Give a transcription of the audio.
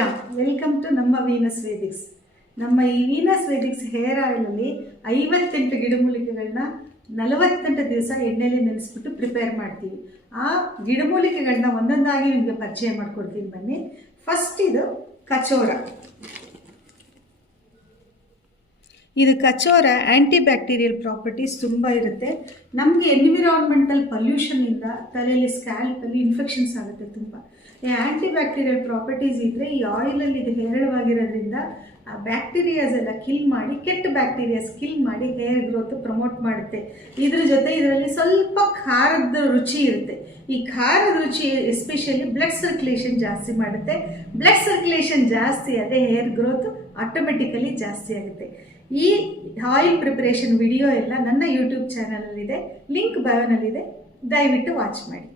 Shriram, welcome to ನಮ್ಮ Venus Vedics. ನಮ್ಮ ಈ ವೀನಸ್ ವೇದಿಕ್ಸ್ ಹೇರ್ ಆಯಿಲಲ್ಲಿ 58 ಗಿಡಮೂಲಿಕೆಗಳನ್ನ 48 ದಿವಸ ಎಣ್ಣೆಯಲ್ಲಿ ನೆನೆಸ್ಬಿಟ್ಟು ಪ್ರಿಪೇರ್ ಮಾಡ್ತೀವಿ. ಆ ಗಿಡಮೂಲಿಕೆಗಳನ್ನ ಒಂದೊಂದಾಗಿ ನಿಮಗೆ ಪರಿಚಯ ಮಾಡಿಕೊಡ್ತೀನಿ ಬನ್ನಿ. ಫಸ್ಟ್ ಇದು ಕಚೋರ. ಇದು ಕಚೋರ ಆ್ಯಂಟಿ ಬ್ಯಾಕ್ಟೀರಿಯಲ್ ಪ್ರಾಪರ್ಟೀಸ್ ತುಂಬ ಇರುತ್ತೆ. ನಮಗೆ ಎನ್ವಿರಾನ್ಮೆಂಟಲ್ ಪೊಲ್ಯೂಷನಿಂದ ತಲೆಯಲ್ಲಿ ಸ್ಕ್ಯಾಲ್ಪಲ್ಲಿ ಇನ್ಫೆಕ್ಷನ್ಸ್ ಆಗುತ್ತೆ ತುಂಬ. ಈ ಆ್ಯಂಟಿ ಬ್ಯಾಕ್ಟೀರಿಯಲ್ ಪ್ರಾಪರ್ಟೀಸ್ ಇದ್ದರೆ ಈ ಆಯಿಲಲ್ಲಿ ಇದು ಹೇರಳವಾಗಿರೋದ್ರಿಂದ ಆ ಬ್ಯಾಕ್ಟೀರಿಯಾಸ್ ಎಲ್ಲ ಕಿಲ್ ಮಾಡಿ, ಕೆಟ್ಟ ಬ್ಯಾಕ್ಟೀರಿಯಾಸ್ ಕಿಲ್ ಮಾಡಿ ಹೇರ್ ಗ್ರೋತ್ ಪ್ರಮೋಟ್ ಮಾಡುತ್ತೆ. ಇದ್ರ ಜೊತೆ ಇದರಲ್ಲಿ ಸ್ವಲ್ಪ ಖಾರದ ರುಚಿ ಇರುತ್ತೆ. ಈ ಖಾರದ ರುಚಿ ಎಸ್ಪೆಷಲಿ ಬ್ಲಡ್ ಸರ್ಕ್ಯುಲೇಷನ್ ಜಾಸ್ತಿ ಮಾಡುತ್ತೆ. ಬ್ಲಡ್ ಸರ್ಕ್ಯುಲೇಷನ್ ಜಾಸ್ತಿ ಆದರೆ ಹೇರ್ ಗ್ರೋತ್ ಆಟೋಮೆಟಿಕಲಿ ಜಾಸ್ತಿ ಆಗುತ್ತೆ. ಈ ಆಯಿಲ್ ಪ್ರಿಪರೇಷನ್ ವಿಡಿಯೋ ಎಲ್ಲ ನನ್ನ ಯೂಟ್ಯೂಬ್ ಚಾನಲಲ್ಲಿದೆ, ಲಿಂಕ್ ಬಯೋನಲ್ಲಿದೆ, ದಯವಿಟ್ಟು ವಾಚ್ ಮಾಡಿ.